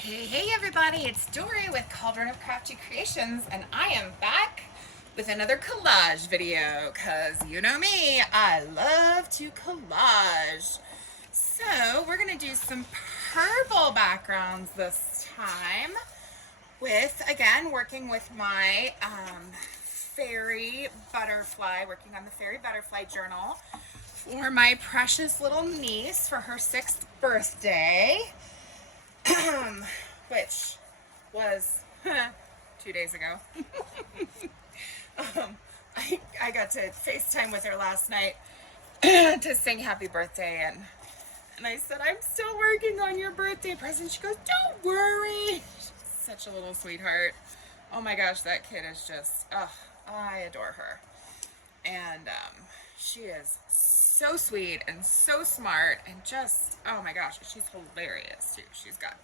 Hey everybody, it's Dory with Cauldron of Crafty Creations, and I am back with another collage video, because you know me, I love to collage. So we're going to do some purple backgrounds this time with, again, working with my fairy butterfly, working on the fairy butterfly journal for my precious little niece for her 6th birthday. Which was 2 days ago. I got to FaceTime with her last night to sing happy birthday, and I said, I'm still working on your birthday present. She goes, don't worry. She's such a little sweetheart. Oh my gosh, that kid is just, I adore her. And she is so sweet and so smart and just, oh my gosh, she's hilarious too. She's got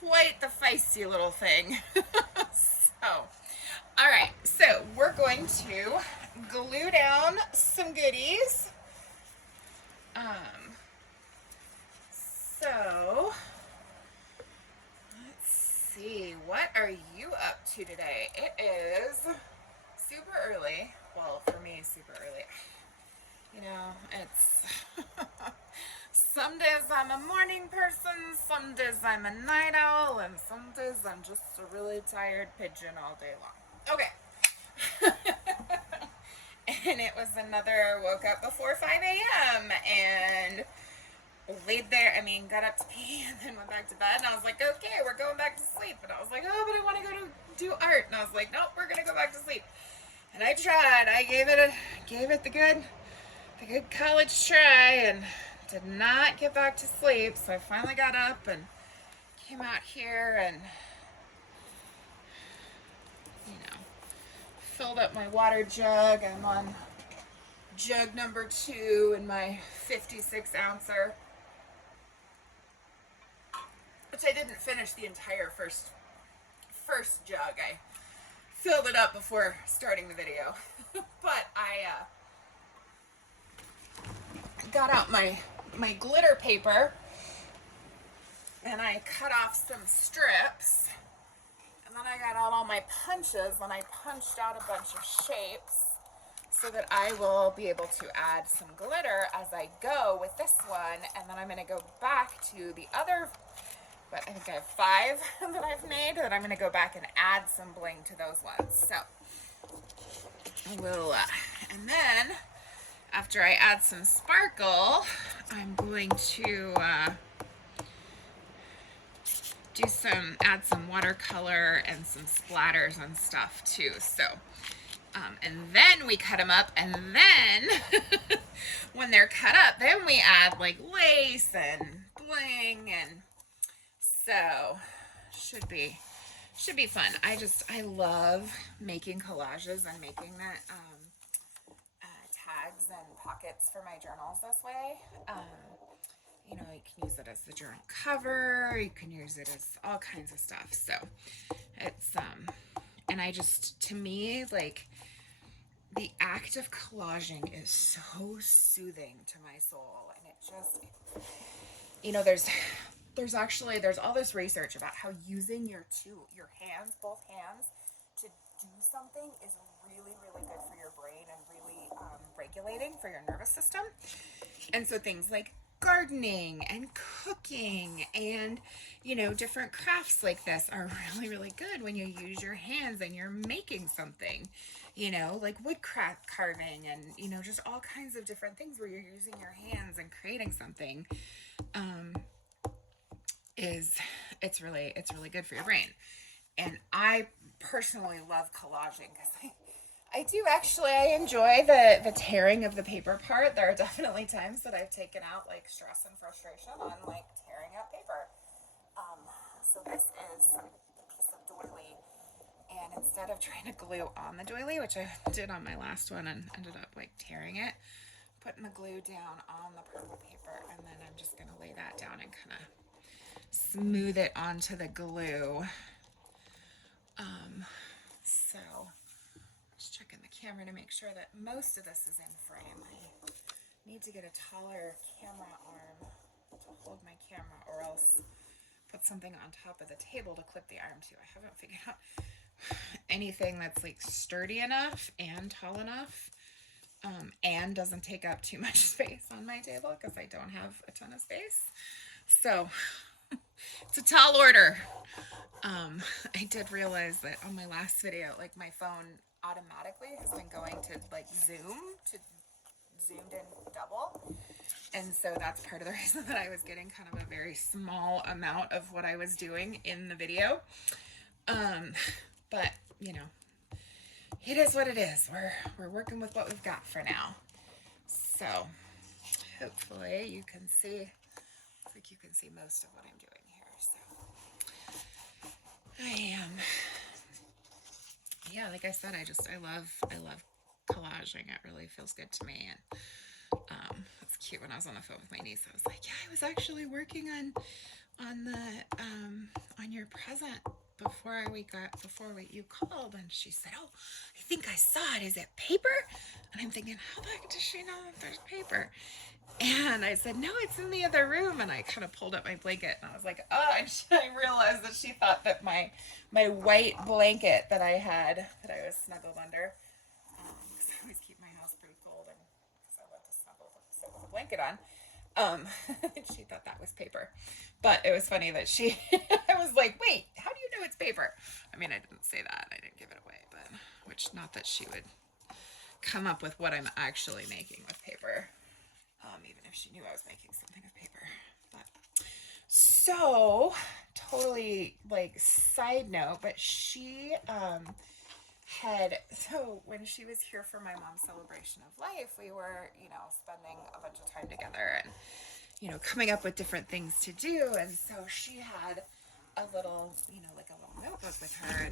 quite the feisty little thing. So, all right, so we're going to glue down some goodies. So let's see, what are you up to today? It is super early. Well, for me, super early. You know, it's some days I'm a morning person, some days I'm a night owl, and some days I'm just a really tired pigeon all day long. Okay. And it was another woke up before 5 a.m. and laid there, got up to pee and then went back to bed. And I was like, okay, we're going back to sleep. And I was like, oh, but I want to go to do art. And I was like, nope, we're going to go back to sleep. And I tried. I gave it the good college try and did not get back to sleep. So I finally got up and came out here and, filled up my water jug. I'm on jug number 2 in my 56 ouncer, which I didn't finish the entire first jug. I filled it up before starting the video. But I got out my glitter paper and I cut off some strips. And then I got out all my punches and I punched out a bunch of shapes so that I will be able to add some glitter as I go with this one. And then I'm going to go back to the other, but I think I have 5 that I've made, that I'm going to go back and add some bling to those ones. So I will, and then after I add some sparkle, I'm going to add some watercolor and some splatters and stuff too. So, and then we cut them up, and then when they're cut up, then we add like lace and bling, and so should be fun. I love making collages and making that tags and pockets for my journals this way. You can use it as the journal cover. You can use it as all kinds of stuff. So it's, and to me, like, the act of collaging is so soothing to my soul. And it just, there's all this research about how using your hands, both hands, to do something is really, really good for your brain and really regulating for your nervous system. And so things like gardening and cooking and different crafts like this are really, really good when you use your hands and you're making something, like wood carving and just all kinds of different things where you're using your hands and creating something. It's really good for your brain. And I personally love collaging because I enjoy the tearing of the paper part. There are definitely times that I've taken out like stress and frustration on like tearing out paper. So this is a piece of doily, and instead of trying to glue on the doily, which I did on my last one and ended up like tearing it, putting the glue down on the purple paper, and then I'm just gonna lay that down and kind of smooth it onto the glue. So just checking the camera to make sure that most of this is in frame. I need to get a taller camera arm to hold my camera, or else put something on top of the table to clip the arm to. I haven't figured out anything that's like sturdy enough and tall enough, and doesn't take up too much space on my table because I don't have a ton of space. So it's a tall order. I did realize that on my last video, like my phone automatically has been going to like zoomed in double. And so that's part of the reason that I was getting kind of a very small amount of what I was doing in the video. But you know, it is what it is. We're working with what we've got for now. So hopefully you can see, looks like you can see most of what I'm doing here. So I am, yeah, like I said, I love collaging. It really feels good to me. And it's cute. When I was on the phone with my niece, I was like, yeah, I was actually working on your present before you called. And she said, oh, I think I saw it. Is it paper? And I'm thinking, how the heck does she know that there's paper? And I said, no, it's in the other room. And I kind of pulled up my blanket and I was like, oh, and I realized that she thought that my white blanket that I was snuggled under, because I always keep my house pretty cold and because I love to snuggle with a blanket on. She thought that was paper. But it was funny that I was like, wait, how do you know it's paper? I mean, I didn't say that. I didn't give it away, but not that she would come up with what I'm actually making with paper. Even if she knew I was making something of paper. But so totally like side note, but she so when she was here for my mom's celebration of life, we were, spending a bunch of time together and, coming up with different things to do. And so she had a little, like a little notebook with her,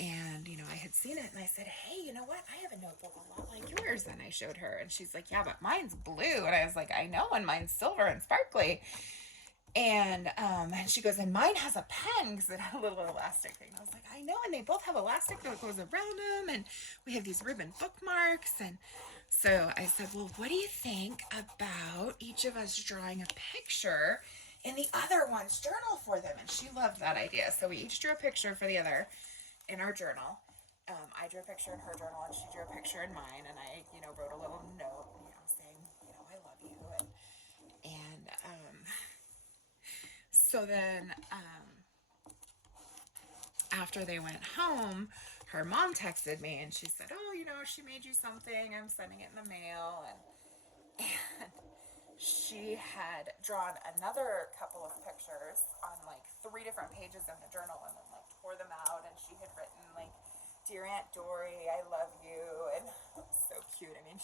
and I had seen it and I said, hey, you know what? I have a notebook a lot like yours. And I showed her and she's like, yeah, but mine's blue. And I was like, I know, and mine's silver and sparkly. And she goes, and mine has a pen because it had a little elastic thing. I was like, I know, and they both have elastic that goes around them, and we have these ribbon bookmarks. And so I said, well, what do you think about each of us drawing a picture in the other one's journal for them? And she loved that idea. So we each drew a picture for the other in our journal. I drew a picture in her journal, and she drew a picture in mine, and I, wrote a little note, saying, I love you. And so then, after they went home, her mom texted me and she said, oh, she made you something. I'm sending it in the mail. And she had drawn another couple of pictures on like 3 different pages in the journal and then like tore them out. And she had written like, dear Aunt Dory, I love you. And it was so cute. I mean,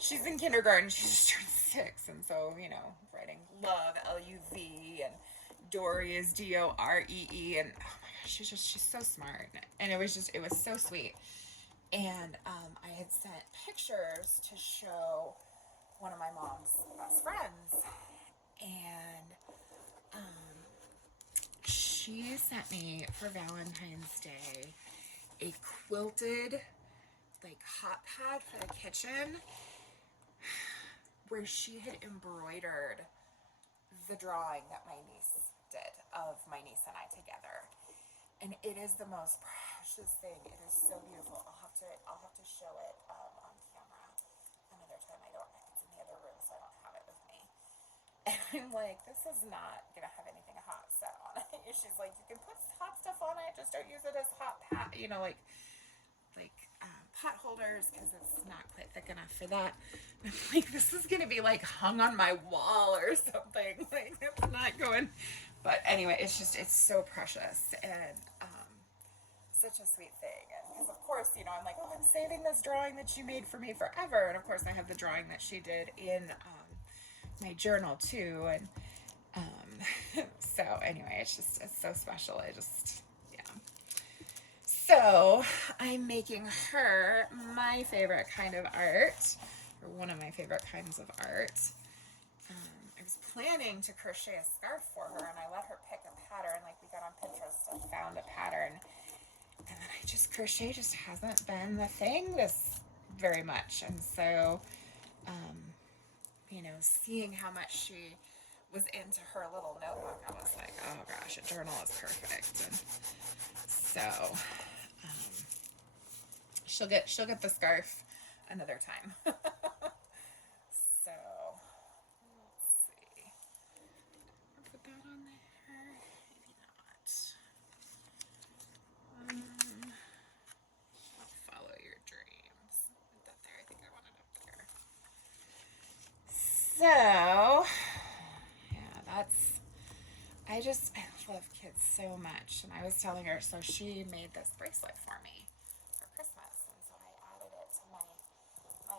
she's in kindergarten. She just turned 6. And so, writing love, L-U-V, and Dory is D-O-R-E-E. And oh my gosh, she's so smart. And it was so sweet. And I had sent pictures to show one of my mom's best friends. And she sent me for Valentine's Day a quilted like hot pad for the kitchen where she had embroidered the drawing that my niece did of my niece and I together. And it is the most precious thing. It is so beautiful. I'll have to show it on camera another time. It's in the other room, so I don't have it with me. And I'm like, this is not gonna have anything hot set on it. She's like, you can put hot stuff on it, just don't use it as hot pat, like pot holders, because it's not quite thick enough for that. I'm like, this is gonna be like hung on my wall or something. Like, it's not going. But anyway, it's so precious and such a sweet thing. And because of course, I'm like, oh, I'm saving this drawing that you made for me forever. And of course, I have the drawing that she did in my journal too. And so anyway, it's so special. So I'm making her my favorite kind of art, or one of my favorite kinds of art. I was planning to crochet a scarf for her, and I let her pick a pattern. Like, we got on Pinterest and found a pattern, and then crochet just hasn't been the thing this very much. And so, seeing how much she was into her little notebook, I was like, oh gosh, a journal is perfect. And so she'll get the scarf another time. So let's see. I'll put that on there. Maybe not. I'll follow your dreams. Put that there. I think I want it up there. So yeah, I love kids so much. And I was telling her, so she made this bracelet for me for Christmas. And so I added it to my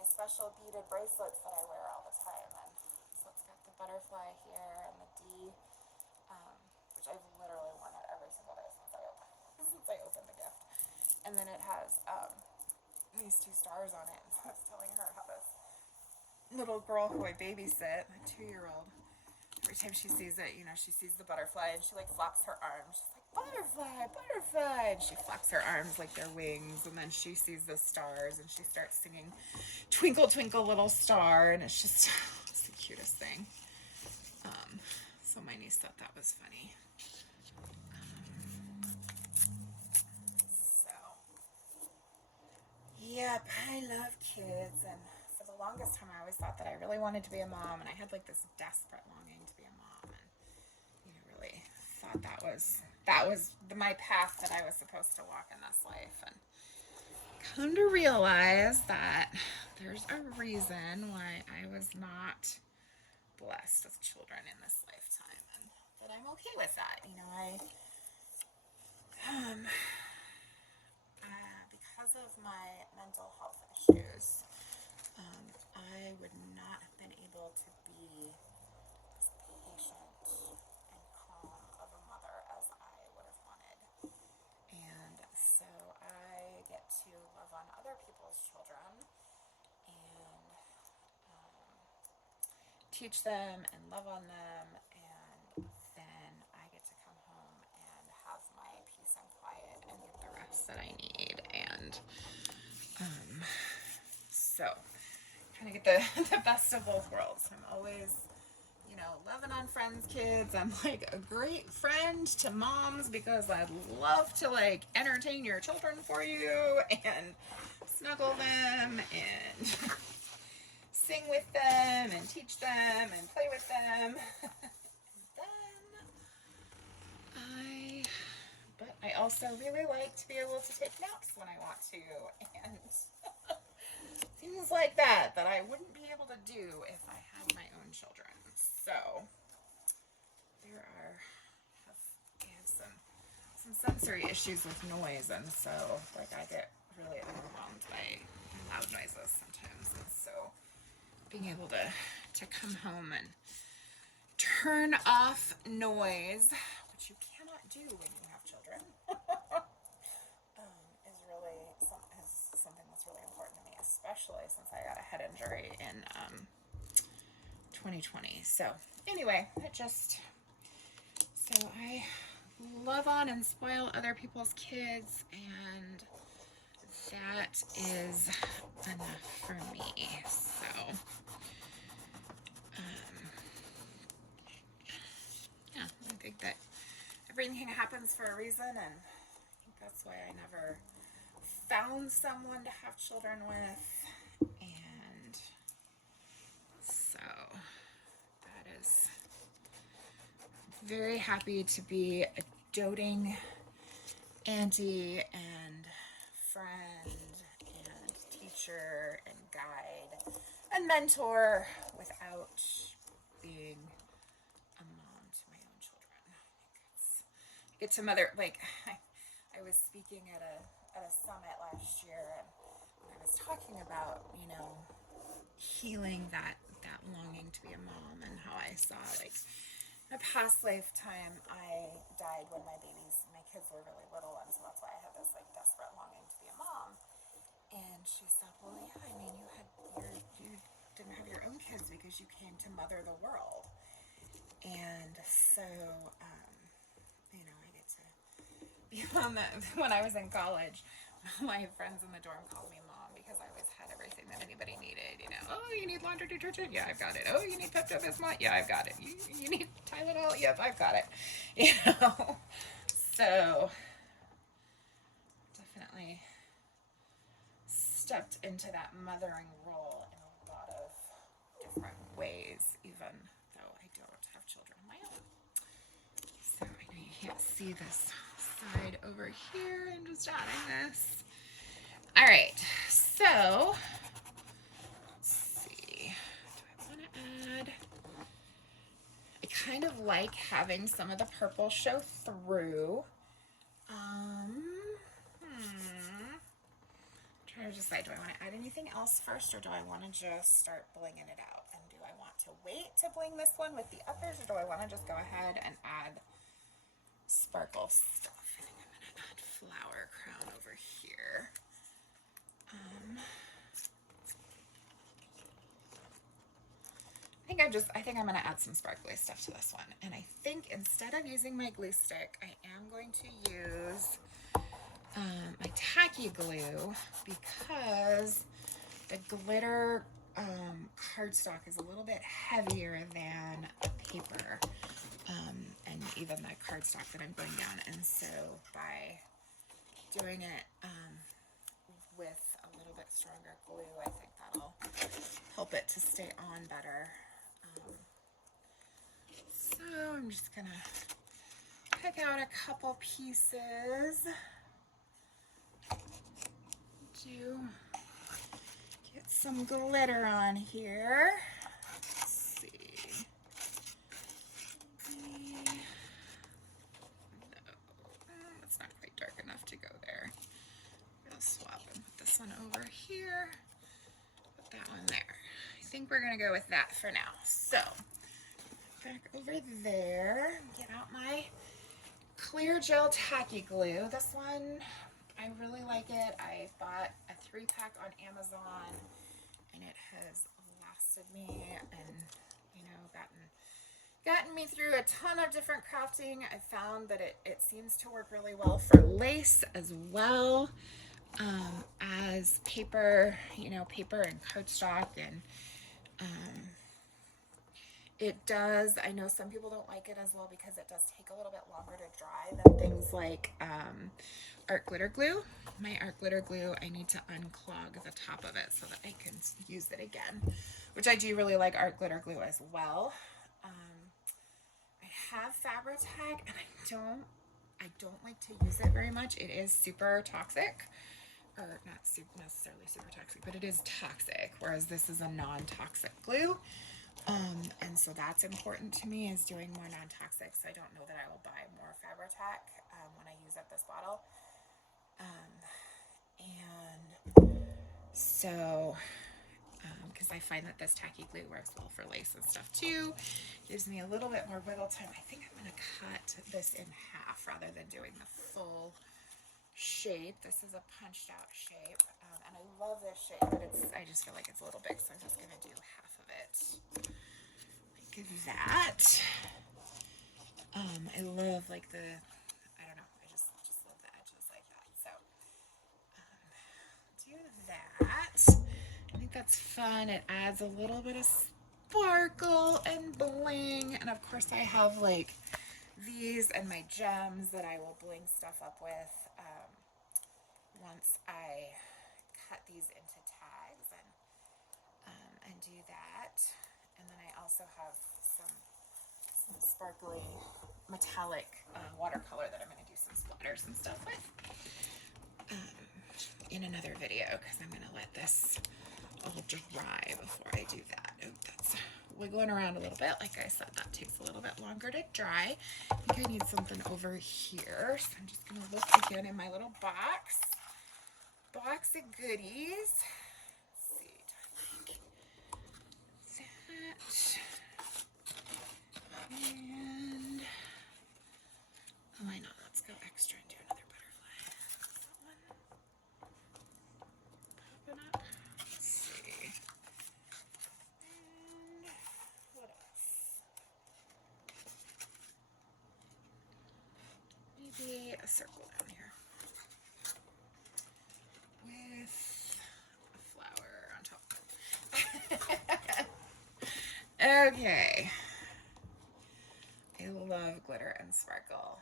special beaded bracelets that I wear all the time. And so it's got the butterfly here and the D, which I've literally worn it every single day since I opened the gift. And then it has these two stars on it. And so I was telling her how this little girl who I babysit, my 2-year-old, every time she sees it, she sees the butterfly and she like flaps her arms. She's like, butterfly, butterfly. And she flaps her arms like they're wings. And then she sees the stars and she starts singing Twinkle, Twinkle, Little Star. And it's just it's the cutest thing. So my niece thought that was funny. Yep, I love kids. And for the longest time, I always thought that I really wanted to be a mom. And I had like this desperate longing to be a mom. And really thought that was my path that I was supposed to walk in this life. And come to realize that there's a reason why I was not blessed with children in this lifetime, and that I'm okay with that. Because of my mental health issues, I would not have been able to be as patient and calm of a mother as I would have wanted. And so I get to love on other people's children and teach them and love on them, and then I get to come home and have my peace and quiet and get the rest that I need. And so kind of get the best of both worlds. I'm always loving on friends' kids. I'm like a great friend to moms because I'd love to like entertain your children for you and snuggle them and sing with them and teach them and play with them. But I also really like to be able to take naps when I want to, and things like that I wouldn't be able to do if I had my own children. So I have some sensory issues with noise, and so like I get really overwhelmed by loud noises sometimes. And so being able to come home and turn off noise, which you cannot do when you have children, is something that's really important to me, especially since I got a head injury in 2020. So anyway, I love on and spoil other people's kids, and that is enough for me. So yeah, I think that everything happens for a reason, and I think that's why I never found someone to have children with. And so that is very happy to be a doting auntie and friend and teacher and guide and mentor without being a mom to my own children. I get to mother, like I was speaking at a summit last year, and I was talking about healing that longing to be a mom, and how I saw like in a past lifetime I died when my kids were really little, and so that's why I had this like desperate longing to be a mom. And she said, well, yeah, I mean, you didn't have your own kids because you came to mother the world. And so I get to be on that. When I was in college, my friends in the dorm called me mom because I always had everything that anybody needed, you know. Oh, you need laundry detergent? Yeah, I've got it. Oh, you need Pepto-Bismol? Yeah, I've got it. You need Tylenol? Yep, I've got it. You know, so definitely stepped into that mothering role in a lot of different ways, even though I don't have children of my own. So I know you can't see this side over here. I'm just adding this. All right, so let's see. Do I want to add? I kind of like having some of the purple show through. Trying to decide, do I want to add anything else first, or do I want to just start blinging it out? And do I want to wait to bling this one with the others, or do I want to just go ahead and add sparkle stuff? I think I'm going to add flower crown over here. I think I'm going to add some sparkly stuff to this one. And I think instead of using my glue stick, I am going to use my tacky glue, because the glitter cardstock is a little bit heavier than the paper, and even the cardstock that I'm going down. And so by doing it with a little bit stronger glue, I think that'll help it to stay on better. So I'm just gonna pick out a couple pieces to get some glitter on here. Let's see. No, it's not quite dark enough to go there. I'll swap and put this one over here. Put that one there. I think we're gonna go with that for now. So back over there, get out my clear gel tacky glue. This one, I really like it. I bought a 3-pack on Amazon, and it has lasted me and, you know, gotten me through a ton of different crafting. I found that it seems to work really well for lace as well as paper, you know, paper and cardstock. And it does, I know some people don't like it as well because it does take a little bit longer to dry than things like art glitter glue. My art glitter glue, I need to unclog the top of it so that I can use it again, which I do really like art glitter glue as well. I have Fabri-Tac, and I don't like to use it very much. It is super toxic, or not necessarily super toxic, but it is toxic, whereas this is a non-toxic glue. And so that's important to me, is doing more non-toxic. So I don't know that I will buy more Fabri-Tac when I use up this bottle. And so, because I find that this tacky glue works well for lace and stuff too. Gives me a little bit more wiggle time. I think I'm going to cut this in half rather than doing the full shape. This is a punched out shape, and I love this shape, but I just feel like it's a little big, so I'm just going to do half of it. Like that. I love like I don't know, I just love the edges like that. So do that. I think that's fun. It adds a little bit of sparkle and bling, and of course I have like these and my gems that I will bling stuff up with once I cut these into tags and do that. And then I also have some sparkly metallic watercolor that I'm going to do some splatters and stuff with in another video, because I'm going to let this all dry before I do that. Oh, that's wiggling around a little bit. Like I said, that takes a little bit longer to dry. I think I need something over here, so I'm just going to look again in my little box of goodies. Let's see, do I like that? And why not? Let's go extra and do another butterfly. That one popping up. Let's see. And what else? Maybe a circle down here with a flower on top. Okay. I love glitter and sparkle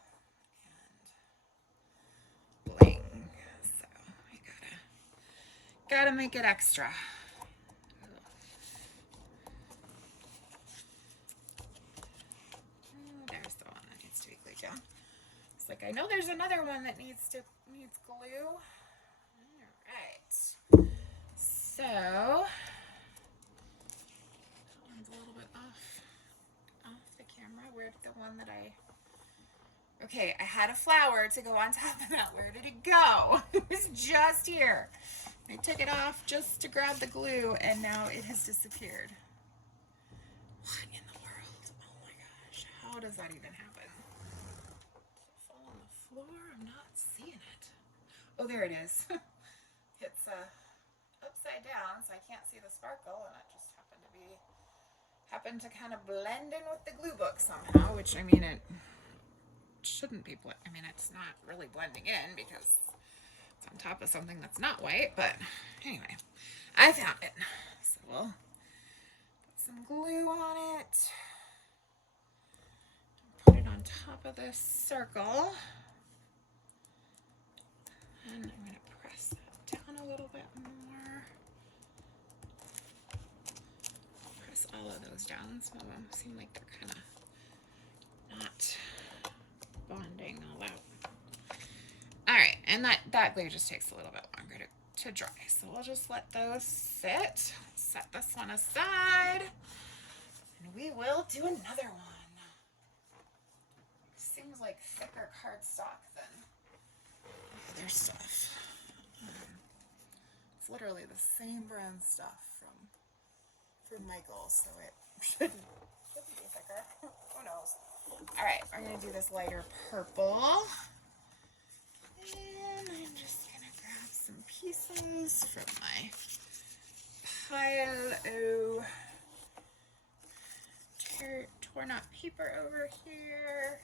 and bling. So I gotta make it extra. There's the one that needs to be glued down. It's like I know there's another one that needs glue. Alright. So that one's a little bit off the camera. Where'd the one that okay, I had a flower to go on top of that. Where did it go? It was just here. I took it off just to grab the glue, and now it has disappeared. What in the world? Oh my gosh. How does that even happen? Did it fall on the floor? I'm not seeing it. Oh, there it is. It's upside down, so I can't see the sparkle, and it just happened to kind of blend in with the glue book somehow, which, I mean, it shouldn't be, I mean, it's not really blending in because it's on top of something that's not white, but anyway, I found it. So we'll put some glue on it, put it on top of this circle, and I'm going to press that down a little bit more. Press all of those down. Some of them seem like they're kind of not bonding all out. Alright, and that glue just takes a little bit longer to dry. So we'll just let those sit. Set this one aside. And we will do another one. Seems like thicker cardstock than other stuff. It's literally the same brand stuff from Michael's, so it shouldn't be thicker. Who knows? Alright, we're going to do this lighter purple. And I'm just going to grab some pieces from my pile of torn up paper over here.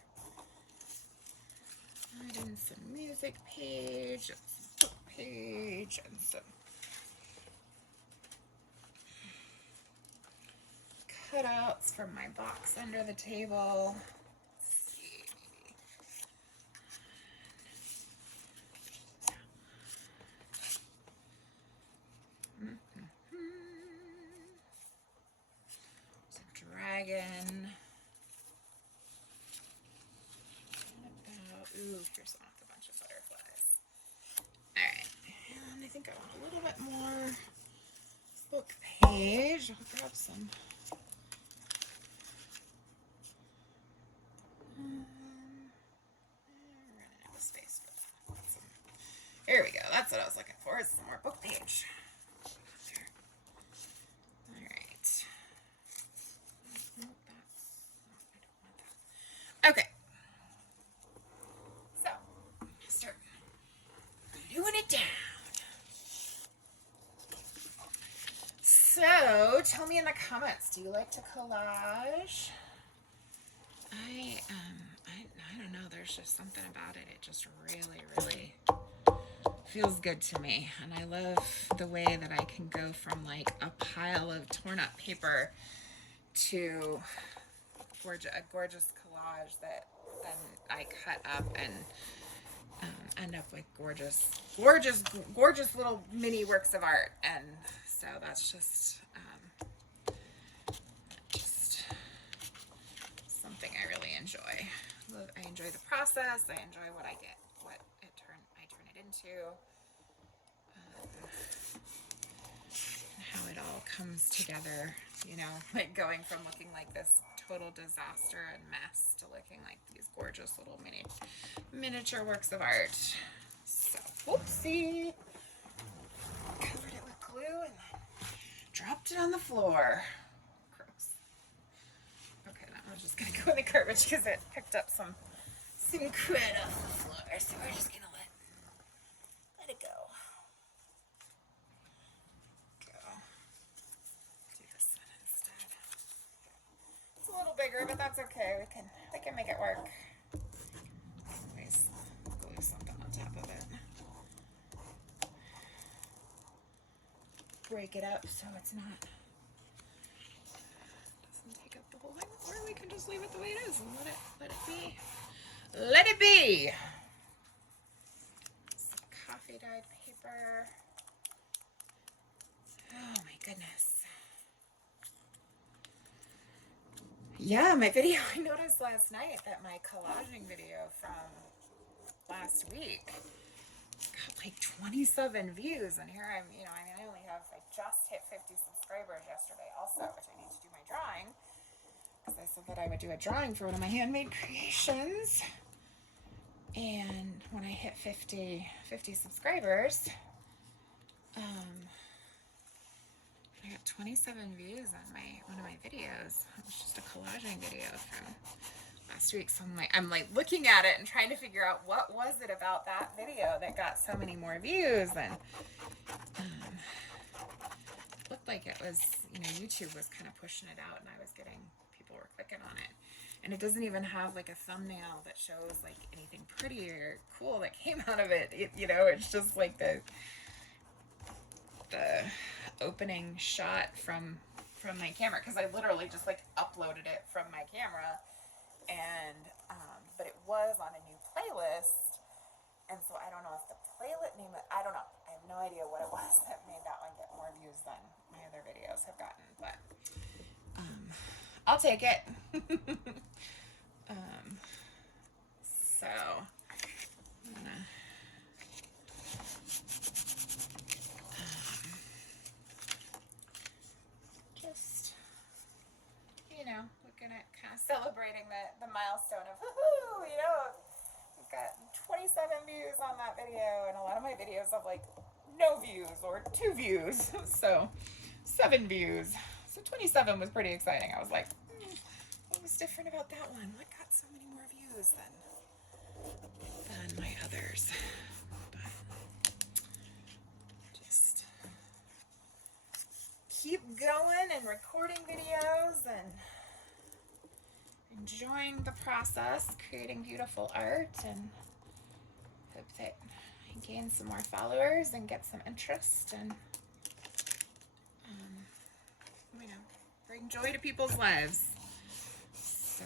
Add in some music page, and some book page, and some cutouts from my box under the table. Let's see. Some dragon. Ooh, here's one with a bunch of butterflies. Alright, and I think I want a little bit more book page. I'll grab some. Running out of space for that. There we go. That's what I was looking for. Is some more book page. There. All right. Nope, I don't want that. Okay. So start gluing it down. So tell me in the comments, do you like to collage? I don't know, there's just something about it. It just really feels good to me. And I love the way that I can go from like a pile of torn up paper to a gorgeous collage that then I cut up and end up with gorgeous little mini works of art. And so that's just something I really enjoy. I enjoy the process. I enjoy what I get, what I turn it into, how it all comes together. You know, like going from looking like this total disaster and mess to looking like these gorgeous little miniature works of art. So, whoopsie, covered it with glue and then dropped it on the floor. I'm just gonna go in the garbage because it picked up some crud off the floor. So we're just gonna let it go. Do this one instead. It's a little bigger, but that's okay. We can make it work. Always glue something on top of it. Break it up so it's not can just leave it the way it is and let it be. Let it be. Some coffee dyed paper. Oh my goodness. Yeah, my video, I noticed last night that my collaging video from last week got like 27 views, and here I'm, I just hit 50 subscribers yesterday also, which I need to do my drawing, because I said that I would do a drawing for one of my handmade creations, and when I hit 50 subscribers, I got 27 views on one of my videos. It was just a collaging video from last week. So I'm like looking at it and trying to figure out what was it about that video that got so many more views. And looked like it was, YouTube was kind of pushing it out, and people were clicking on it. And it doesn't even have like a thumbnail that shows like anything pretty or cool that came out of it. It's just like the opening shot from my camera, because I literally just like uploaded it from my camera, and but it was on a new playlist, and so I don't know if the playlist name, I don't know, I have no idea what it was that made that one get more views than my other videos have gotten, but I'll take it. So I'm gonna just, looking at kind of celebrating the milestone of, woohoo, we've got 27 views on that video, and a lot of my videos have like no views or 2 views, so 7 views. So 27 was pretty exciting. I was like, what was different about that one? What got so many more views than my others? But just keep going and recording videos and enjoying the process, creating beautiful art, and hope that I gain some more followers and get some interest, and bring joy to people's lives. So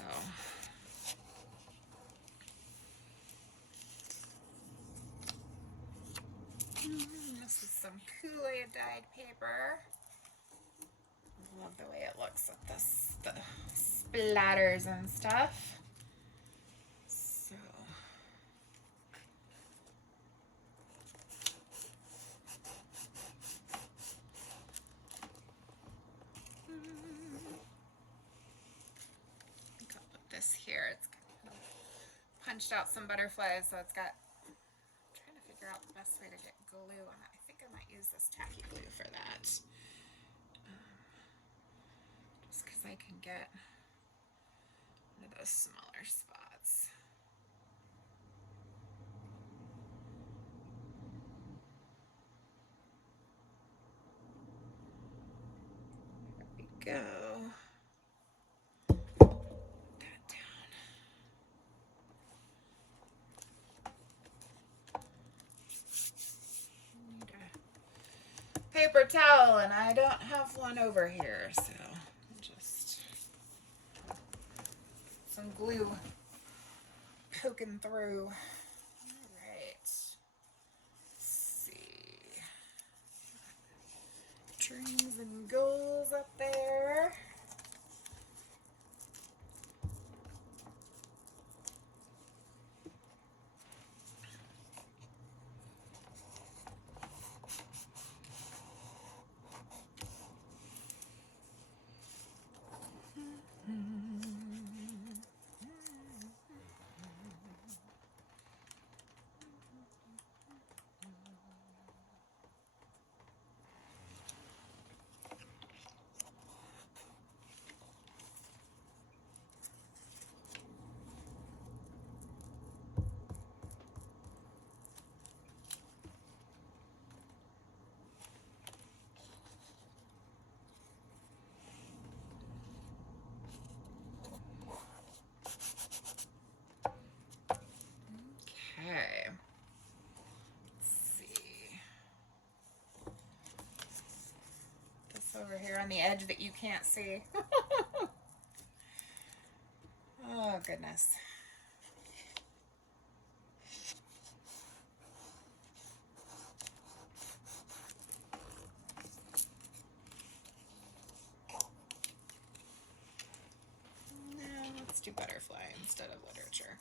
this is some Kool-Aid dyed paper. I love the way it looks with the splatters and stuff. So this here, it's punched out some butterflies, so it's got, I'm trying to figure out the best way to get glue on it. I think I might use this tacky glue for that, just because I can get one of those smaller spots. There we go. Paper towel, and I don't have one over here, so just some glue poking through. All right, let's see, dreams and goals up there. Okay, let's see, this over here on the edge that you can't see. goodness. No, let's do butterfly instead of literature.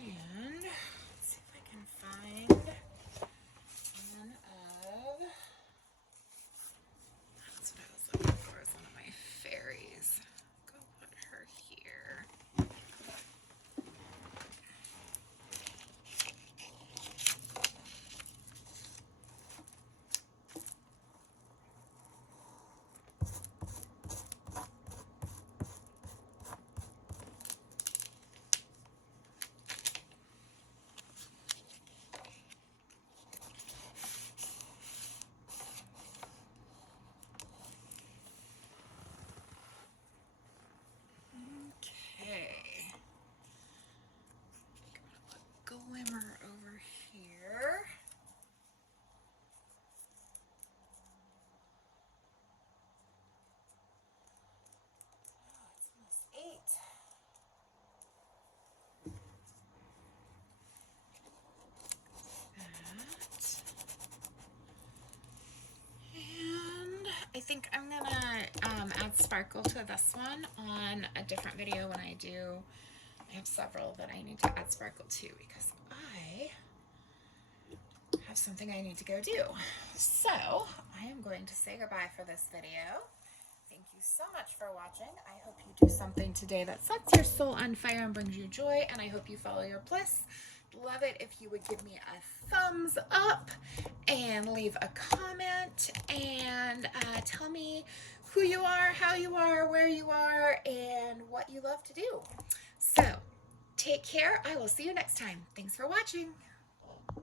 And let's see if I can find one of, that's what I was looking for, is one of my fairies. Go put her here. Okay. Glimmer over here. Oh, it's almost 8. And I think I'm gonna add sparkle to this one on a different video when I have several that I need to add sparkle to because I have something I need to go do. So I am going to say goodbye for this video. Thank you so much for watching. I hope you do something today that sets your soul on fire and brings you joy, and I hope you follow your bliss. Love it if you would give me a thumbs up and leave a comment and tell me who you are, how you are, where you are, and what you love to do. So take care. I will see you next time. Thanks for watching.